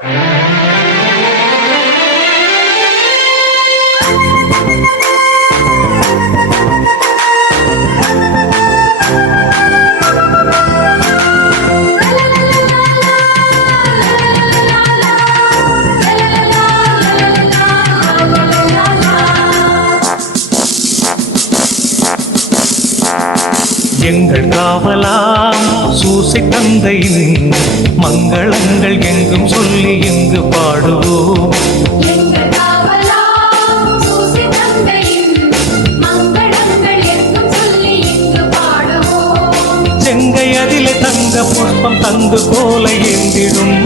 எங்கள் காவலாம் எங்கள் காவலாம் சூசி தந்தையின் மங்களங்கள் எங்கும் சொல்லி இங்கு பாடுவோம். செங்கை அதிலே தங்க புஷ்பம் தந்து போல ஏந்திடும்.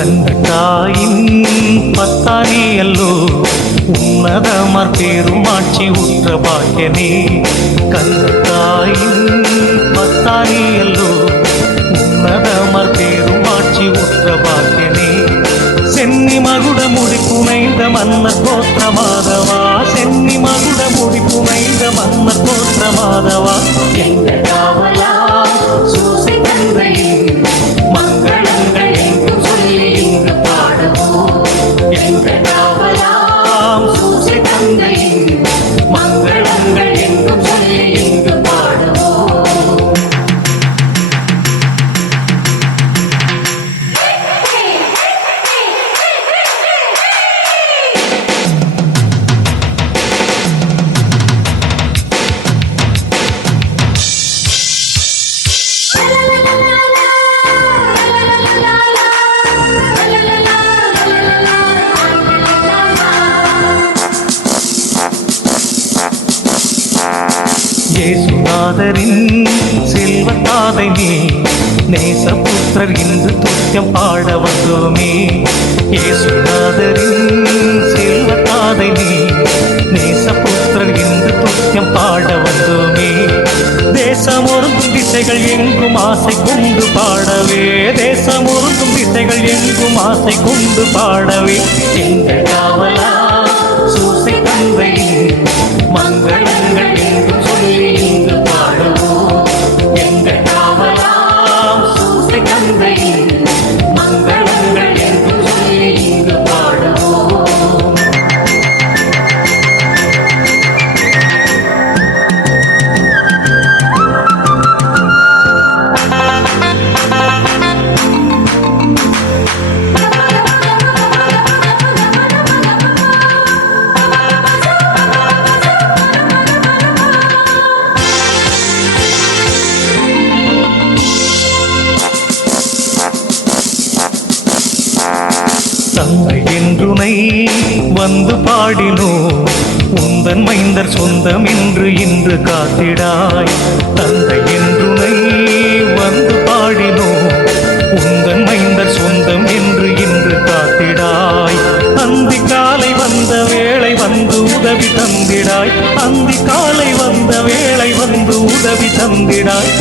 கண்டாயின் பத்தாரியல்லோ உன்னதமர் பெருமாட்சி உற்ற பாக்கியனே கண்டாயின் பத்தாரியல்லோ உன்னதமர் பெருமாட்சி உற்ற பாக்கியனே சென்னி மகுட முடி புனைந்த மன்னர் கோத்திர மாதவா சென்னி மகுட முடி புனைந்த மன்னர் கோத்திர மாதவா எங்கள் இயேசுநாதரின் செல்வத்தாதை நீ நேசபுத்திரர் இன்று துத்தியம் பாட வந்தோமே. இயேசுநாதரின் செல்வத்தாதை நீ நேசபுத்திரர் இன்று துத்தியம் பாட வந்தோமே. தேசம் ஒருங்கும் திசைகள் எங்கும் ஆசை கொண்டு பாடவே. தேசம் ஒருங்கும் திசைகள் எங்கும் ஆசை கொண்டு பாடவே. எங்கள் காவலா சூசை தந்தையின் மங்கள என்றுனை வந்து பாடினோ உந்தன் மைந்தர் சொந்தம் என்று இன்று காத்திடாய். தந்தை என்றுனை வந்து பாடினோ உந்தன் மைந்தர் சொந்தம் என்று இன்று காத்திடாய். அந்தி காலை வந்த வேளை வந்து உதவி தந்திடாய். அந்தி காலை வந்த வேளை வந்து உதவி தந்திடாய்.